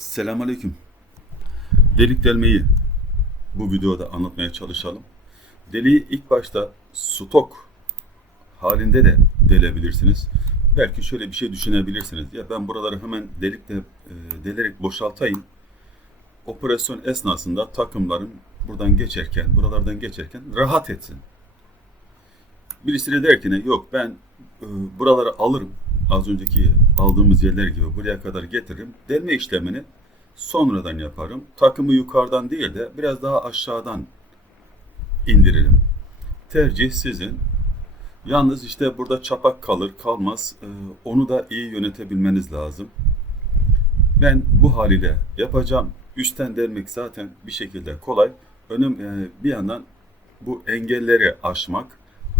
Selamünaleyküm. Delik delmeyi bu videoda anlatmaya çalışalım. Deliği ilk başta stok halinde de delebilirsiniz. Belki şöyle bir şey düşünebilirsiniz. Ya ben buraları hemen delikle delerek boşaltayım. Operasyon esnasında takımların buralardan geçerken rahat etsin. Birisi de der ki ne? Yok ben buraları alırım. Az önceki aldığımız yerler gibi buraya kadar getiririm. Delme işlemini sonradan yaparım. Takımı yukarıdan değil de biraz daha aşağıdan indiririm. Tercih sizin. Yalnız işte burada çapak kalır kalmaz. Onu da iyi yönetebilmeniz lazım. Ben bu haliyle yapacağım. Üstten delmek zaten bir şekilde kolay. Bir yandan bu engelleri aşmak,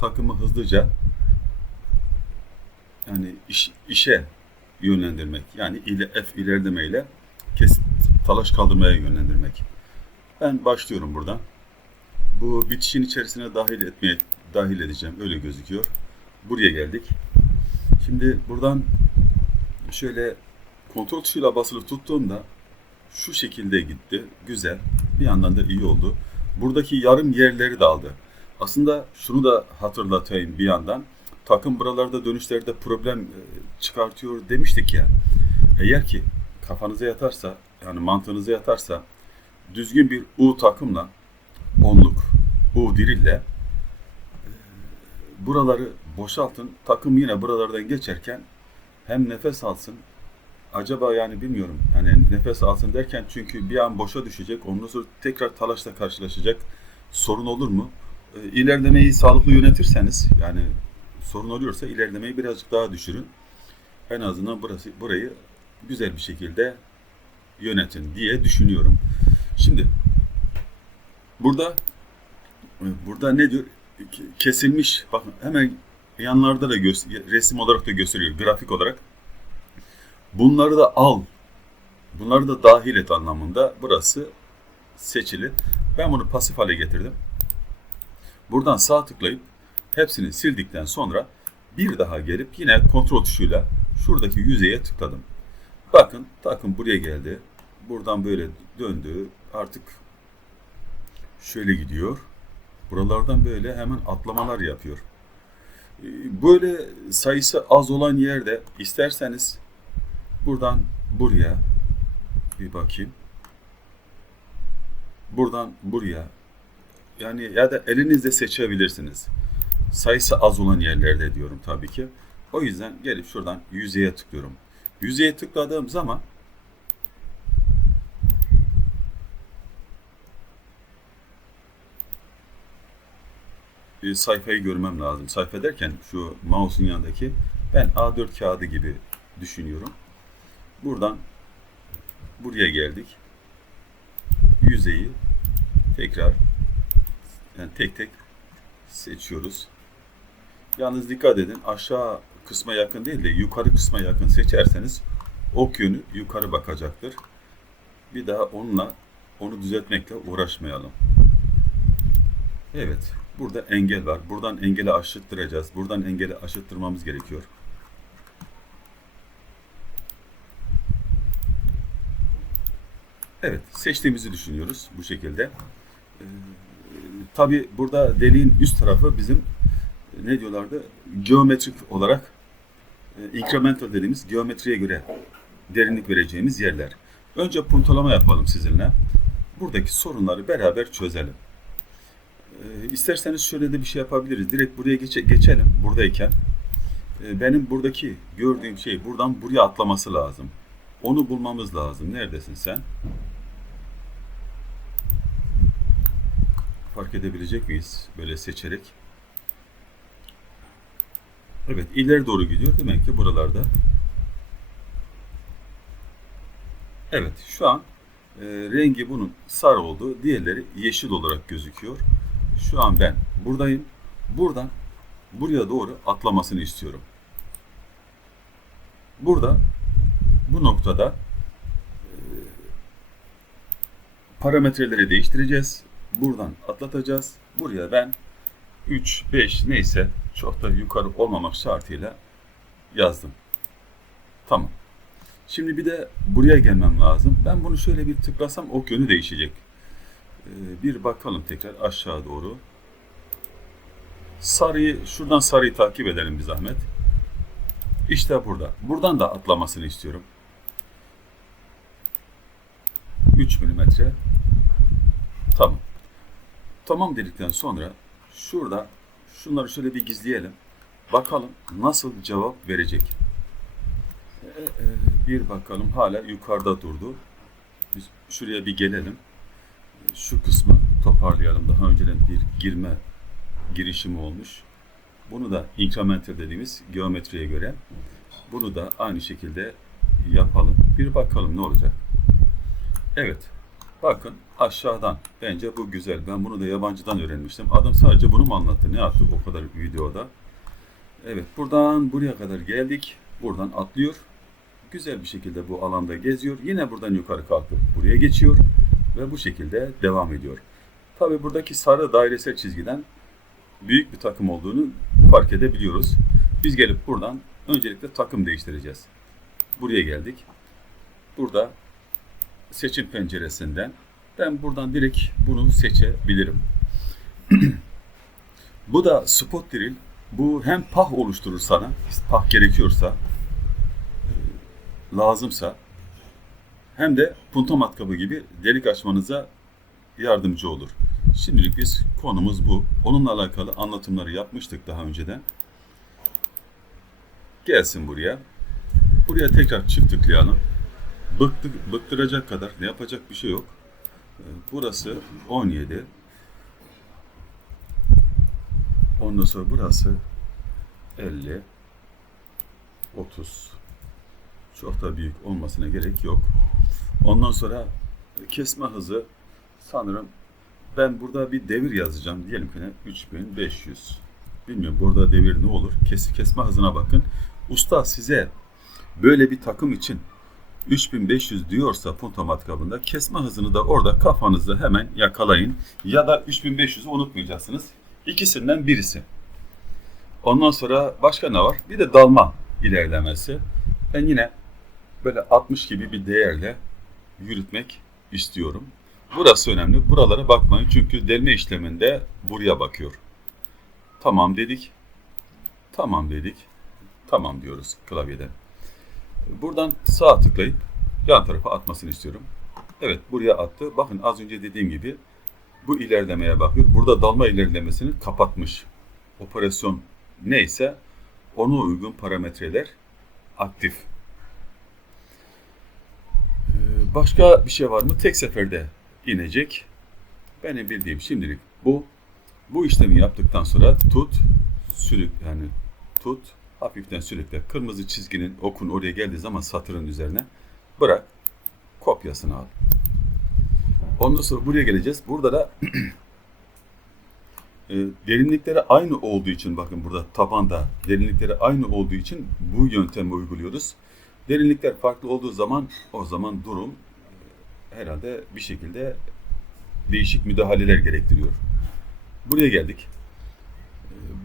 takımı hızlıca yani işe yönlendirmek. Yani ilerlemeyle talaş kaldırmaya yönlendirmek. Ben başlıyorum buradan. Bu bitişin içerisine dahil edeceğim. Öyle gözüküyor. Buraya geldik. Şimdi buradan şöyle kontrol tuşuyla basılı tuttuğumda şu şekilde gitti. Güzel. Bir yandan da iyi oldu. Buradaki yarım yerleri de aldı. Aslında şunu da hatırlatayım bir yandan. Takım buralarda dönüşlerde problem çıkartıyor demiştik ya. Eğer ki kafanıza yatarsa, yani mantığınıza yatarsa düzgün bir U takımla, onluk U dirille buraları boşaltın. Takım yine buralardan geçerken hem nefes alsın. Acaba yani bilmiyorum. Yani nefes alsın derken çünkü bir an boşa düşecek. Ondan sonra tekrar talaşla karşılaşacak. Sorun olur mu? İlerlemeyi sağlıklı yönetirseniz yani sorun oluyorsa ilerlemeyi birazcık daha düşürün. En azından burayı güzel bir şekilde yönetin diye düşünüyorum. Şimdi burada ne diyor? Kesilmiş. Bakın hemen yanlarda da resim olarak da gösteriyor. Grafik olarak. Bunları da al. Bunları da dahil et anlamında. Burası seçili. Ben bunu pasif hale getirdim. Buradan sağ tıklayıp hepsini sildikten sonra bir daha gelip yine kontrol tuşuyla şuradaki yüzeye tıkladım. Bakın takım buraya geldi. Buradan böyle döndü. Artık şöyle gidiyor. Buralardan böyle hemen atlamalar yapıyor. Böyle sayısı az olan yerde isterseniz buradan buraya bir bakayım. Buradan buraya yani ya da elinizle seçebilirsiniz. Sayısı az olan yerlerde diyorum tabii ki. O yüzden gelip şuradan yüzeye tıklıyorum. Yüzeye tıkladığım zaman sayfayı görmem lazım. Sayfa derken şu mouse'un yanındaki ben A4 kağıdı gibi düşünüyorum. Buradan buraya geldik. Yüzeyi tekrar yani tek tek seçiyoruz. Yalnız dikkat edin aşağı kısma yakın değil de yukarı kısma yakın seçerseniz ok yönü yukarı bakacaktır. Bir daha onu düzeltmekle uğraşmayalım. Evet. Burada engel var. Buradan engeli aşıttıracağız. Buradan engeli aşıttırmamız gerekiyor. Evet. Seçtiğimizi düşünüyoruz bu şekilde. Tabi burada deliğin üst tarafı bizim ne diyorlardı? Geometrik olarak incremental dediğimiz geometriye göre derinlik vereceğimiz yerler. Önce puntalama yapalım sizinle. Buradaki sorunları beraber çözelim. İsterseniz şöyle de bir şey yapabiliriz. Direkt buraya geçelim. Buradayken benim buradaki gördüğüm şey buradan buraya atlaması lazım. Onu bulmamız lazım. Neredesin sen? Fark edebilecek miyiz? Böyle seçerek. Evet, ileri doğru gidiyor. Demek ki buralarda. Evet, şu an rengi bunun sarı oldu. Diğerleri yeşil olarak gözüküyor. Şu an ben buradayım. Buradan buraya doğru atlamasını istiyorum. Burada bu noktada parametreleri değiştireceğiz. Buradan atlatacağız. Buraya ben 3, 5 neyse çok da yukarı olmamak şartıyla yazdım. Tamam. Şimdi bir de buraya gelmem lazım. Ben bunu şöyle bir tıklasam ok yönü değişecek. Bir bakalım tekrar aşağı doğru. Şuradan sarıyı takip edelim bir zahmet. İşte burada. Buradan da atlamasını istiyorum. 3 milimetre. Tamam. Tamam dedikten sonra şurada şunları şöyle bir gizleyelim. Bakalım nasıl cevap verecek. Bir bakalım, hala yukarıda durdu. Biz şuraya bir gelelim. Şu kısmı toparlayalım. Daha önceden bir girişim olmuş. Bunu da incrementer dediğimiz geometriye göre bunu da aynı şekilde yapalım. Bir bakalım ne olacak. Evet. Bakın aşağıdan. Bence bu güzel. Ben bunu da yabancıdan öğrenmiştim. Adam sadece bunu mu anlattı? Ne yaptı o kadar videoda? Evet. Buradan buraya kadar geldik. Buradan atlıyor. Güzel bir şekilde bu alanda geziyor. Yine buradan yukarı kalkıp buraya geçiyor. Ve bu şekilde devam ediyor. Tabi buradaki sarı dairesel çizgiden büyük bir takım olduğunu fark edebiliyoruz. Biz gelip buradan öncelikle takım değiştireceğiz. Buraya geldik. Burada seçim penceresinden ben buradan direkt bunu seçebilirim. Bu da spot drill. Bu hem pah oluşturur sana, pah gerekiyorsa, lazımsa, hem de punto matkabı gibi delik açmanıza yardımcı olur. Şimdilik biz konumuz bu. Onunla alakalı anlatımları yapmıştık daha önceden. Gelsin buraya. Buraya tekrar çift tıklayalım. Bıktıracak kadar ne yapacak bir şey yok. Burası 17. Ondan sonra burası 50. 30. Çok da büyük olmasına gerek yok. Ondan sonra kesme hızı sanırım ben burada bir devir yazacağım. Diyelim ki 3500. Bilmiyorum burada devir ne olur. Kesme hızına bakın. Usta size böyle bir takım için 3500 diyorsa punto matkabında, kesme hızını da orada kafanızda hemen yakalayın. Ya da 3500'ü unutmayacaksınız. İkisinden birisi. Ondan sonra başka ne var? Bir de dalma ilerlemesi. Ben yine böyle 60 gibi bir değerle yürütmek istiyorum. Burası önemli. Buralara bakmayın çünkü delme işleminde buraya bakıyor. Tamam dedik. Tamam dedik. Tamam diyoruz klavyeden. Buradan sağa tıklayıp yan tarafa atmasını istiyorum. Evet, buraya attı. Bakın az önce dediğim gibi bu ilerlemeye bakıyor. Burada dalma ilerlemesini kapatmış. Operasyon neyse ona uygun parametreler aktif. Başka bir şey var mı? Tek seferde inecek. Benim bildiğim şimdilik bu. Bu işlemi yaptıktan sonra tut, hafiften sürükle. Kırmızı çizginin okun oraya geldiği zaman satırın üzerine bırak, kopyasını al. Ondan sonra buraya geleceğiz. Burada da derinlikleri aynı olduğu için, bakın burada tabanda derinlikleri aynı olduğu için bu yöntemi uyguluyoruz. Derinlikler farklı olduğu zaman o zaman durum herhalde bir şekilde değişik müdahaleler gerektiriyor. Buraya geldik.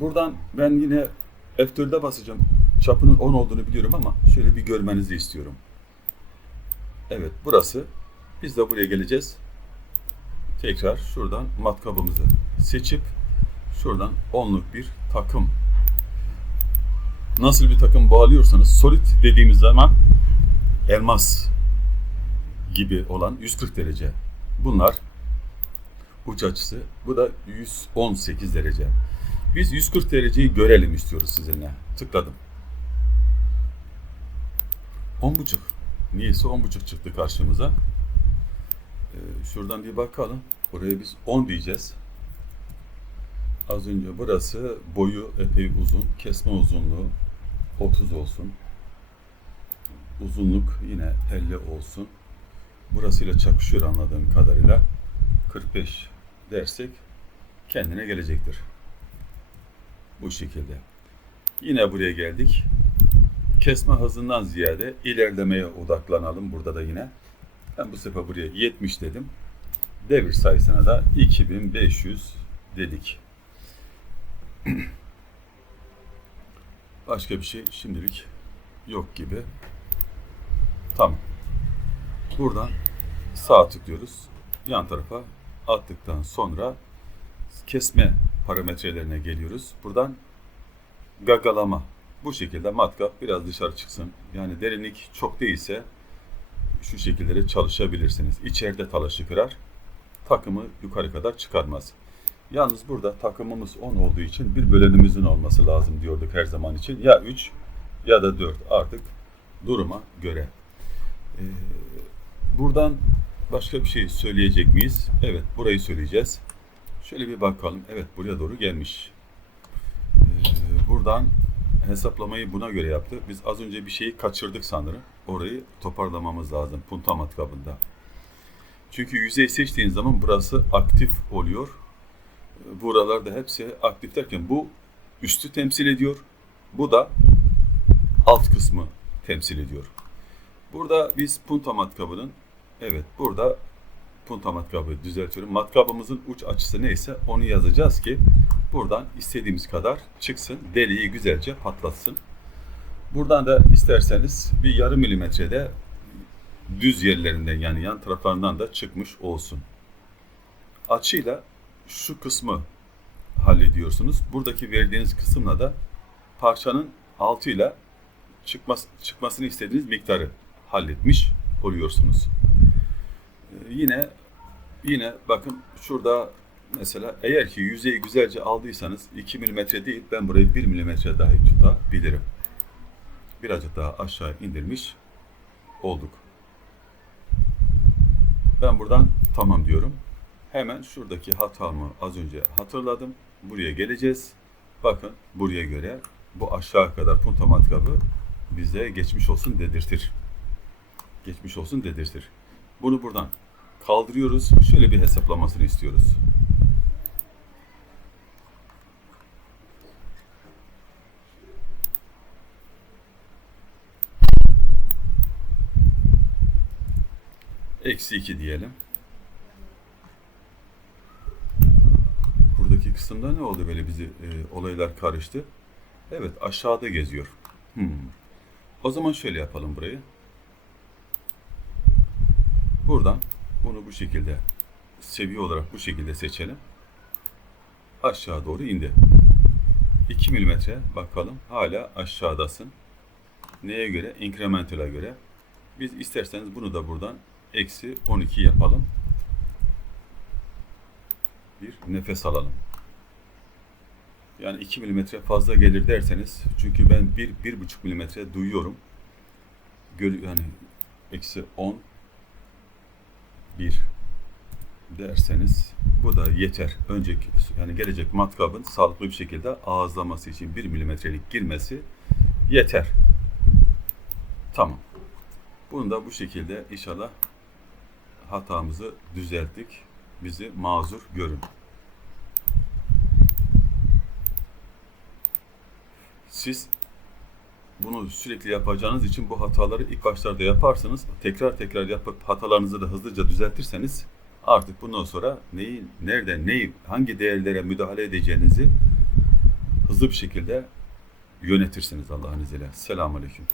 Buradan ben yine F4'e basacağım. Çapının 10 olduğunu biliyorum ama şöyle bir görmenizi istiyorum. Evet, burası. Biz de buraya geleceğiz. Tekrar şuradan matkabımızı seçip şuradan 10'luk bir takım. Nasıl bir takım bağlıyorsanız, solid dediğimiz zaman elmas gibi olan 140 derece. Bunlar uç açısı. Bu da 118 derece. Biz 140 dereceyi görelim istiyoruz sizinle. Tıkladım. 10,5. Niyeyse 10,5 çıktı karşımıza. Şuradan bir bakalım. Buraya biz 10 diyeceğiz. Az önce burası boyu epey uzun. Kesme uzunluğu 30 olsun. Uzunluk yine 50 olsun. Burasıyla çakışıyor anladığım kadarıyla. 45 dersek kendine gelecektir. Bu şekilde. Yine buraya geldik. Kesme hızından ziyade ilerlemeye odaklanalım. Burada da yine. Ben bu sefer buraya 70 dedim. Devir sayısına da 2500 dedik. Başka bir şey şimdilik yok gibi. Tamam. Buradan sağ tıklıyoruz. Yan tarafa attıktan sonra kesme parametrelerine geliyoruz. Buradan gagalama. Bu şekilde matkap biraz dışarı çıksın. Yani derinlik çok değilse şu şekilde çalışabilirsiniz. İçeride talaşı kırar. Takımı yukarı kadar çıkarmaz. Yalnız burada takımımız 10 olduğu için bir bölenimizin olması lazım diyorduk her zaman için. Ya 3 ya da 4 artık duruma göre. Buradan başka bir şey söyleyecek miyiz? Evet, burayı söyleyeceğiz. Şöyle bir bakalım. Evet, buraya doğru gelmiş. Buradan hesaplamayı buna göre yaptı. Biz az önce bir şeyi kaçırdık sanırım. Orayı toparlamamız lazım punta matkabında. Çünkü yüzey seçtiğin zaman burası aktif oluyor. Buralarda hepsi aktif derken bu üstü temsil ediyor. Bu da alt kısmı temsil ediyor. Burada biz punta matkabının, evet burada punta matkabı düzeltiyorum. Matkabımızın uç açısı neyse onu yazacağız ki buradan istediğimiz kadar çıksın. Deliği güzelce patlatsın. Buradan da isterseniz bir yarım milimetrede düz yerlerinden yani yan taraflarından da çıkmış olsun. Açıyla şu kısmı hallediyorsunuz. Buradaki verdiğiniz kısımla da parçanın altıyla çıkmasını istediğiniz miktarı halletmiş oluyorsunuz. Yine bakın şurada mesela eğer ki yüzeyi güzelce aldıysanız 2 mm değil ben burayı 1 mm dahi tutabilirim. Birazcık daha aşağı indirmiş olduk. Ben buradan tamam diyorum. Hemen şuradaki hatamı az önce hatırladım. Buraya geleceğiz. Bakın buraya göre bu aşağı kadar punta matkabı bize geçmiş olsun dedirtir. Geçmiş olsun dedirtir. Bunu buradan kaldırıyoruz. Şöyle bir hesaplamasını istiyoruz. Eksi 2 diyelim. Buradaki kısımda ne oldu böyle bizi olaylar karıştı. Evet aşağıda geziyor. O zaman şöyle yapalım burayı. Buradan bunu bu şekilde seviye olarak bu şekilde seçelim. Aşağı doğru indi. 2 mm bakalım hala aşağıdasın. Neye göre? Incremental'a göre. Biz isterseniz bunu da buradan eksi 12 yapalım. Bir nefes alalım. Yani 2 mm fazla gelir derseniz çünkü ben 1-1,5 mm duyuyorum. Yani eksi 10 1 derseniz bu da yeter. Önceki yani gelecek matkabın sağlıklı bir şekilde ağızlaması için 1 milimetrelik girmesi yeter. Tamam. Bunu da bu şekilde inşallah hatamızı düzelttik. Bizi mazur görün. Siz bunu sürekli yapacağınız için bu hataları ilk başlarda yaparsınız. Tekrar yapıp hatalarınızı da hızlıca düzeltirseniz artık bundan sonra hangi değerlere müdahale edeceğinizi hızlı bir şekilde yönetirsiniz Allah'ın izniyle. Selamünaleyküm.